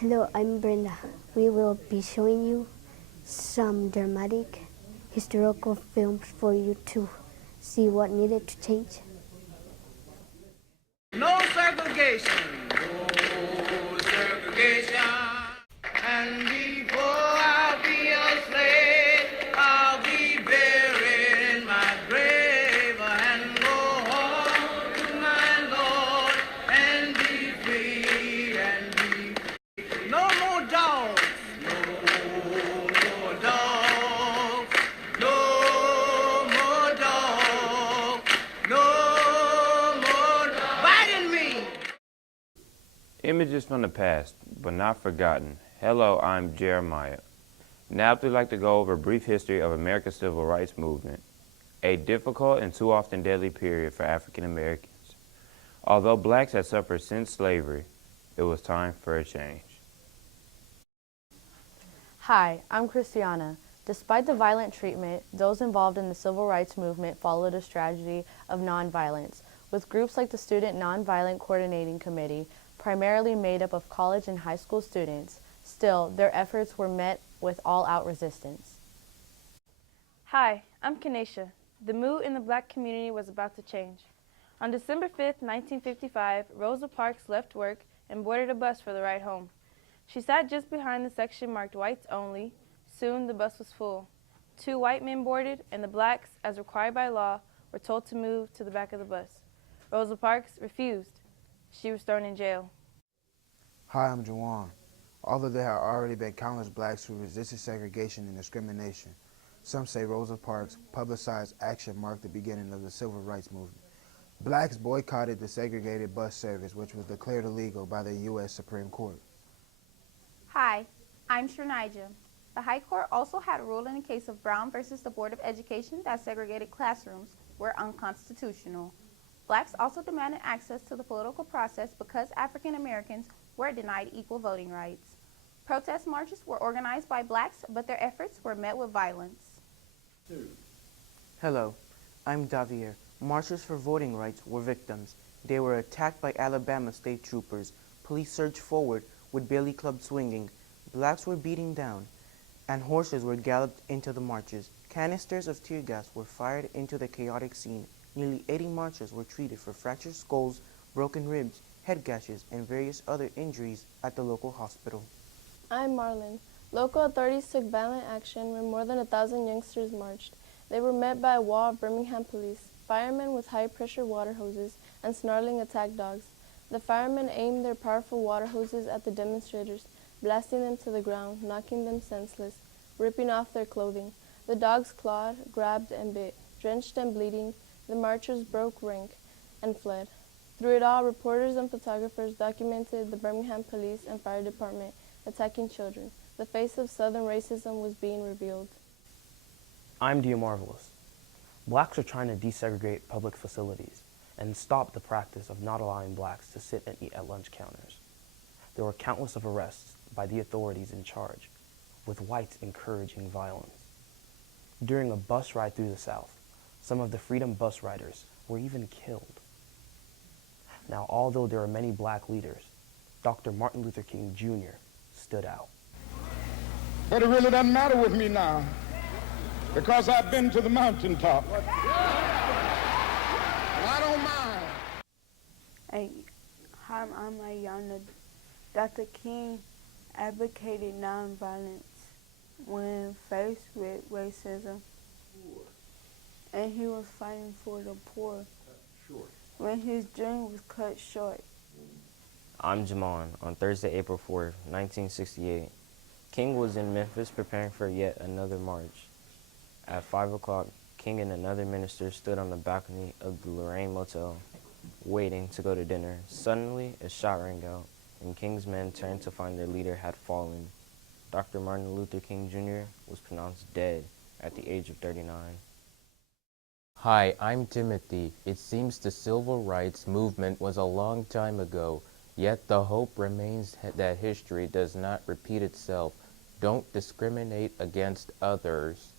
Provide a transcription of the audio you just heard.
Hello, I'm Brenda. We will be showing you some dramatic historical films for you to see what needed to change. No segregation, no segregation. And before I'll be a slave, I'll be buried in my grave and go home to my Lord and be free and be free. No more dogs, no more dogs, no more dogs, no more biting me. Images from the past, but not forgotten. Hello, I'm Jeremiah. Now we'd like to go over a brief history of America's civil rights movement, a difficult and too often deadly period for African Americans. Although blacks had suffered since slavery, it was time for a change. Hi, I'm Christiana. Despite the violent treatment, those involved in the civil rights movement followed a strategy of nonviolence, with groups like the Student Nonviolent Coordinating Committee, primarily made up of college and high school students. Still, their efforts were met with all-out resistance. Hi, I'm Kanesha. The mood in the black community was about to change. On December 5, 1955, Rosa Parks left work and boarded a bus for the ride home. She sat just behind the section marked whites only. Soon the bus was full. 2 white men boarded, and the blacks, as required by law, were told to move to the back of the bus. Rosa Parks refused. She was thrown in jail. Hi, I'm Jawan. Although there have already been countless blacks who resisted segregation and discrimination, some say Rosa Parks' publicized action marked the beginning of the civil rights movement. Blacks boycotted the segregated bus service, which was declared illegal by the U.S. Supreme Court. Hi, I'm Shernija. The High Court also had ruled in the case of Brown versus the Board of Education that segregated classrooms were unconstitutional. Blacks also demanded access to the political process because African Americans were denied equal voting rights. Protest marches were organized by blacks, but their efforts were met with violence. Hello, I'm Davier. Marchers for voting rights were victims. They were attacked by Alabama state troopers. Police surged forward with billy clubs swinging. Blacks were beaten down, and horses were galloped into the marches. Canisters of tear gas were fired into the chaotic scene. Nearly 80 marchers were treated for fractured skulls, broken ribs, head gashes, and various other injuries at the local hospital. I'm Marlon. Local authorities took violent action when more than 1,000 youngsters marched. They were met by a wall of Birmingham police, firemen with high-pressure water hoses, and snarling attack dogs. The firemen aimed their powerful water hoses at the demonstrators, blasting them to the ground, knocking them senseless, ripping off their clothing. The dogs clawed, grabbed, and bit. Drenched and bleeding, the marchers broke rank and fled. Through it all, reporters and photographers documented the Birmingham Police and Fire Department attacking children. The face of Southern racism was being revealed. I'm Dia Marvelous. Blacks are trying to desegregate public facilities and stop the practice of not allowing blacks to sit and eat at lunch counters. There were countless of arrests by the authorities in charge, with whites encouraging violence. During a bus ride through the South, some of the Freedom bus riders were even killed. Now, although there are many black leaders, Dr. Martin Luther King Jr. stood out. But it really doesn't matter with me now, because I've been to the mountaintop. I don't mind. Hey, hi, I'm Ayana. Dr. King advocated nonviolence when faced with racism, and he was fighting for the poor when his dream was cut short. I'm Jamon. On Thursday, April 4th, 1968, King was in Memphis preparing for yet another march. At 5 o'clock, King and another minister stood on the balcony of the Lorraine Motel, waiting to go to dinner. Suddenly, a shot rang out, and King's men turned to find their leader had fallen. Dr. Martin Luther King Jr. was pronounced dead at the age of 39. Hi, I'm Timothy. It seems the civil rights movement was a long time ago, yet the hope remains that history does not repeat itself. Don't discriminate against others.